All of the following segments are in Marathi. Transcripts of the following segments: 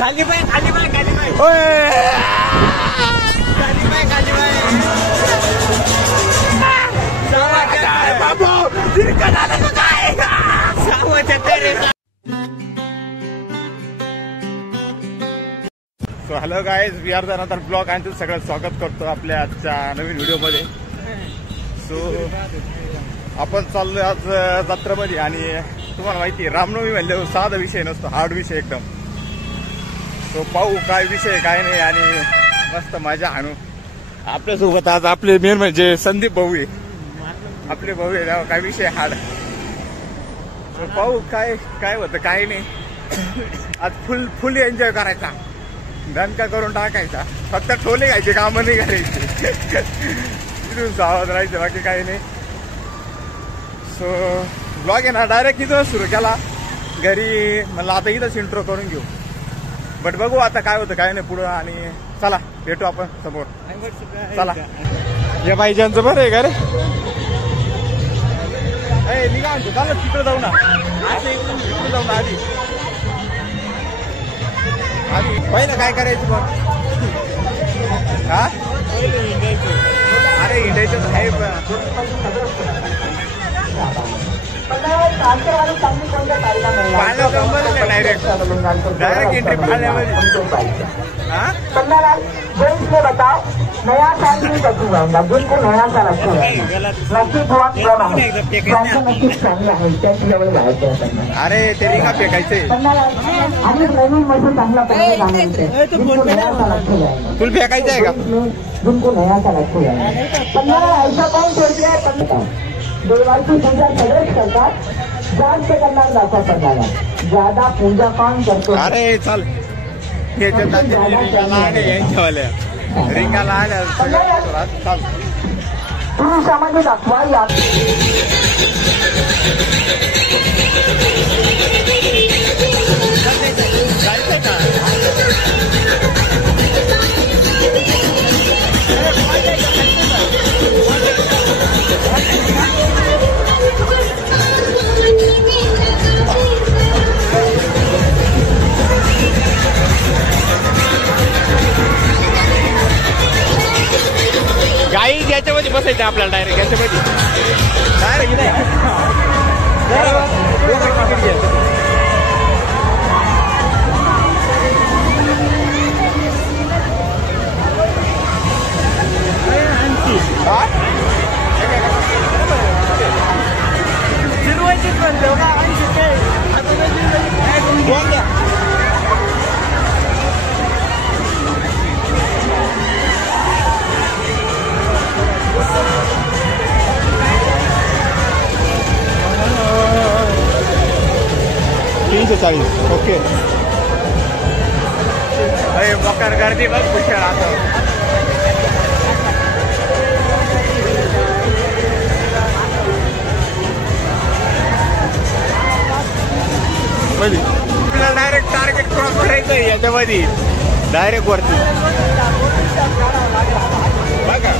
खाली बाय खाली बाय खाली बाय खाली बाय खाली बाय बाबू so hello guys, we are the another blog आणि तुमचं सगळं स्वागत करतो आपल्या आजच्या नवीन व्हिडिओमध्ये. सो आपण चाललोय आज जत्रेमध्ये आणि तुम्हाला माहिती आहे रामनवमी म्हणल्यावर साधा विषय नसतो, हार्ड विषय एकदम. सो पाहू काय विषय काय नाही आणि मस्त मजा आणू. आपल्यासोबत आज आपले मेन म्हणजे संदीप भाऊ आहे, आपले भाऊ आहे, काय विषय हार्ड. सो पाहू काय काय होतं काय नाही. आज फुल एन्जॉय करायचा, दणका करून टाकायचा, फक्त ठोले घ्यायचे, कामं नाही करायचे. तिथून सावध राहायचं, बाकी काही नाही. सो ब्लॉग आहे ना डायरेक्ट इथं सुरू केला घरी, म्हणलं आता इथंच इंट्रो करून घेऊ. बट बघू आता काय होतं काय नाही पुढं. आणि चला भेटू आपण समोर. चला या भाईजांचं बरं आहे का रे? निघा म्हणतो, चाललं तिकडे जाऊ ना, तिकडे जाऊ ना आधी. पहिलं काय करायचं मग? हा अरे इंडियाचं आहे डायरेक्ट एंट्री पाण्यामध्ये. ने बताओ नया साल में बचूंगा जिनको नया साल अच्छा अरे ते रिंगा फेकायचे आणि नवीन वर्ष चांगला तुला फेकायचं आहे का? जिनको नया साल अच्छा जाएगा. 15 ऐसा कौन छोड़ दिया? देवाची पूजा सगळेच करतात, जास्त करणार दाखवा 15. ज्यादा पूजा कौन करतो? अरे चल यांच्यावाल्या रिंगाला आल्या चाल. पुरुषामध्ये दाखवा या गाई याच्यामध्ये बसायचं आपल्याला डायरेक्ट याच्यामध्ये ओके. अरे मकर गर्दी बघ पुष्कळ आता. आपल्याला डायरेक्ट टार्गेट क्रॉस करायचं आहे याच्यामध्ये, डायरेक्ट वरती बघा.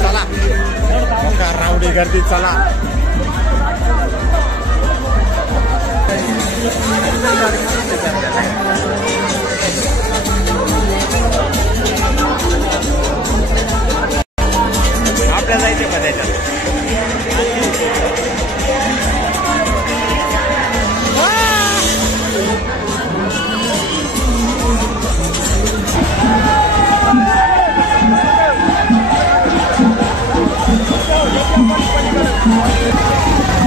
चला रावडी गर्दी चला. आपल्याला जायचं का त्याच्यात?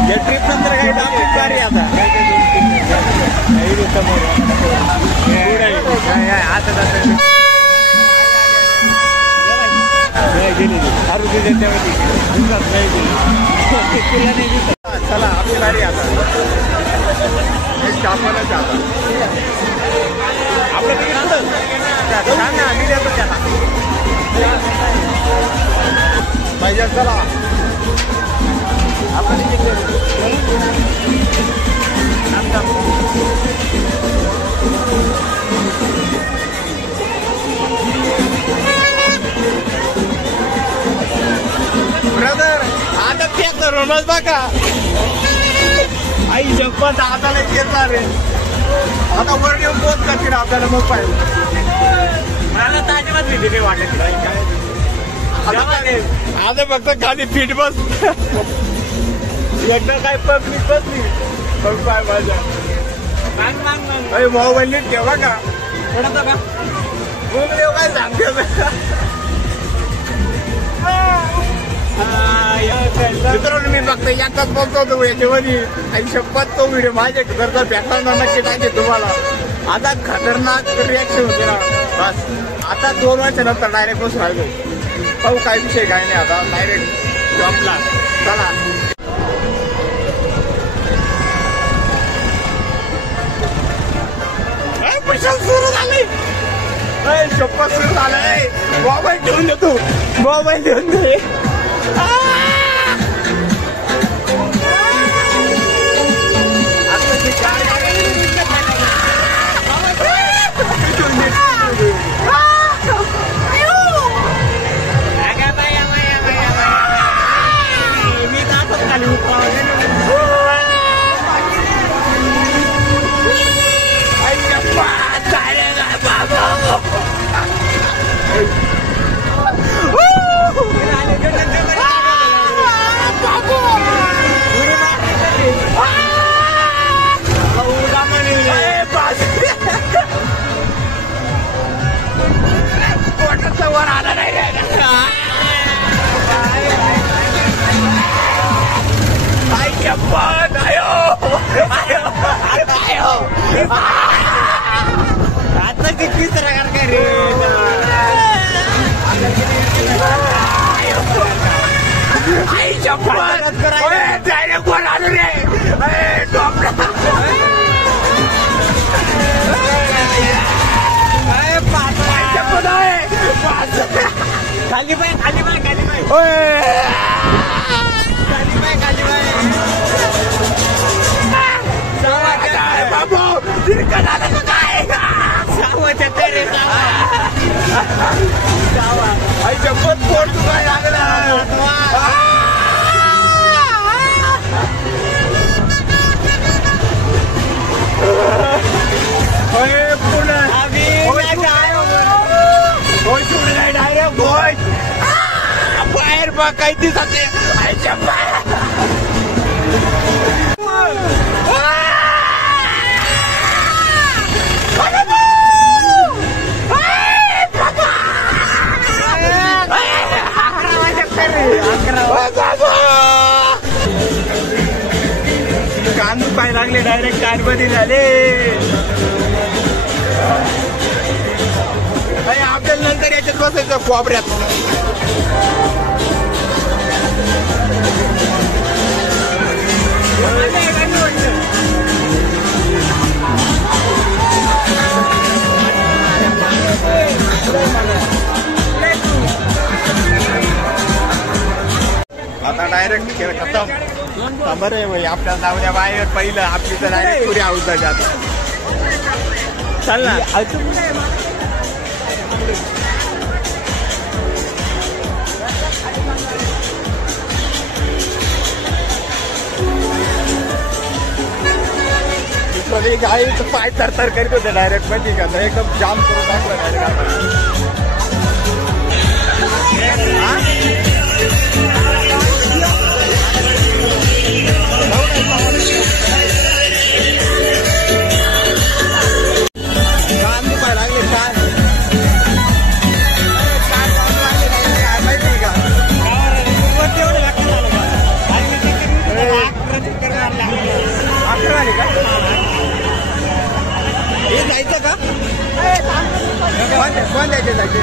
या ट्रिप नंतर काही दाखवत भारी आता समोर आता चला आपली गाडी आता आपल्याला आपलं मी देतो त्याला पाहिजे. चला आपण ब्रदर आता पॅक करून बस बघा. आई शपथ हाताला घेतणार रे. आता वर येऊन बोध करतील आपल्याला मग पाहिजे. मला तर अजिबात भीती नाही वाटत नाही. आता फक्त खाली फीट बस. एकदा काय पब्लिक बसली मग पाय माझ्या मोबाईल नीट ठेवा का पडत का मग देव काय सांगते. मित्रांनो मी फक्त एकच बोलतो होतो याच्यामध्ये आणि शपथ तो व्हिडिओ माझ्या घरचा भेटला नक्की टाकेल तुम्हाला. आता खतरनाक रिॲक्शन होते ना बस. आता 2 वर्षानंतर डायरेक्ट बस राहिलो. पाहू काय विषय काय नाही. आता डायरेक्ट जॉबला चला. सुरू झाले शपथ सुरू झालंय. मोबाईल ठेवून देतो. मोबाईल ठेवून दे. मी जातच खाली वर आला नाही आता किती सरकार काय रे. डायरेक्ट वर आलो रे. खाली बाय खाली बाय खाली बाय खाली बाय खाली बाय बाबू तिरकत आलं तर काय सावाच्या तेरे सावा आई शपथ पोट तुला लागला. पुन्हा डायरेक्ट बाहेर बघ काही दिसते. कान दुखाय लागले. डायरेक्ट कार मध्ये झाले. आपल्याला नंतर याच्यात बसायचं कोपऱ्यात. आता डायरेक्ट खेळ खतम. बरं आहे आपल्याला जाऊया बाहेर. पहिलं आपली तर डायरेक्ट पुढे आहोत आता. चल ना. गाडीचं पाय तरतर करीत होते डायरेक्ट माहिती का. एकदम जाम करून टाकलं डायरेक्ट. कान दुखाय लागले. माहिती का अकरा का हे जायचं का. कोण द्यायचे जायचे.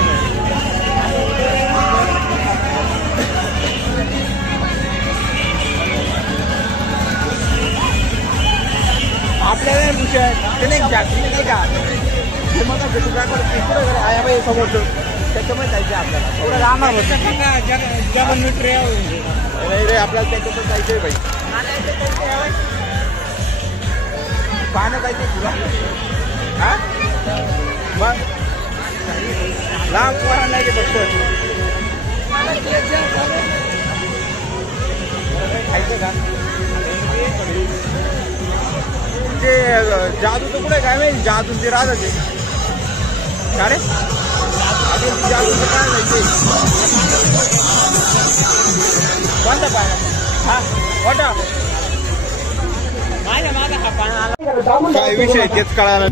आपल्याला विषय ते नाही जागृती नाही का. ते मग तुझ्याकडे आया बाई समोरचं त्याच्यामुळे जायचं आपल्याला. थोडं राहणार होतं नाही रे. आपल्याला त्याच्यातच जायचंय बाई. पाहणं जायचं तुला. हा मग लहान पोरांना नाही फक्त खायचं का. ते जादू तर कुठे काय माहिती जादू ते राहत का रे जादूचं काय माहिती कोणता पाय हा वाटा माझ्या माझा हा पाण्याला काय विषय तेच कळाला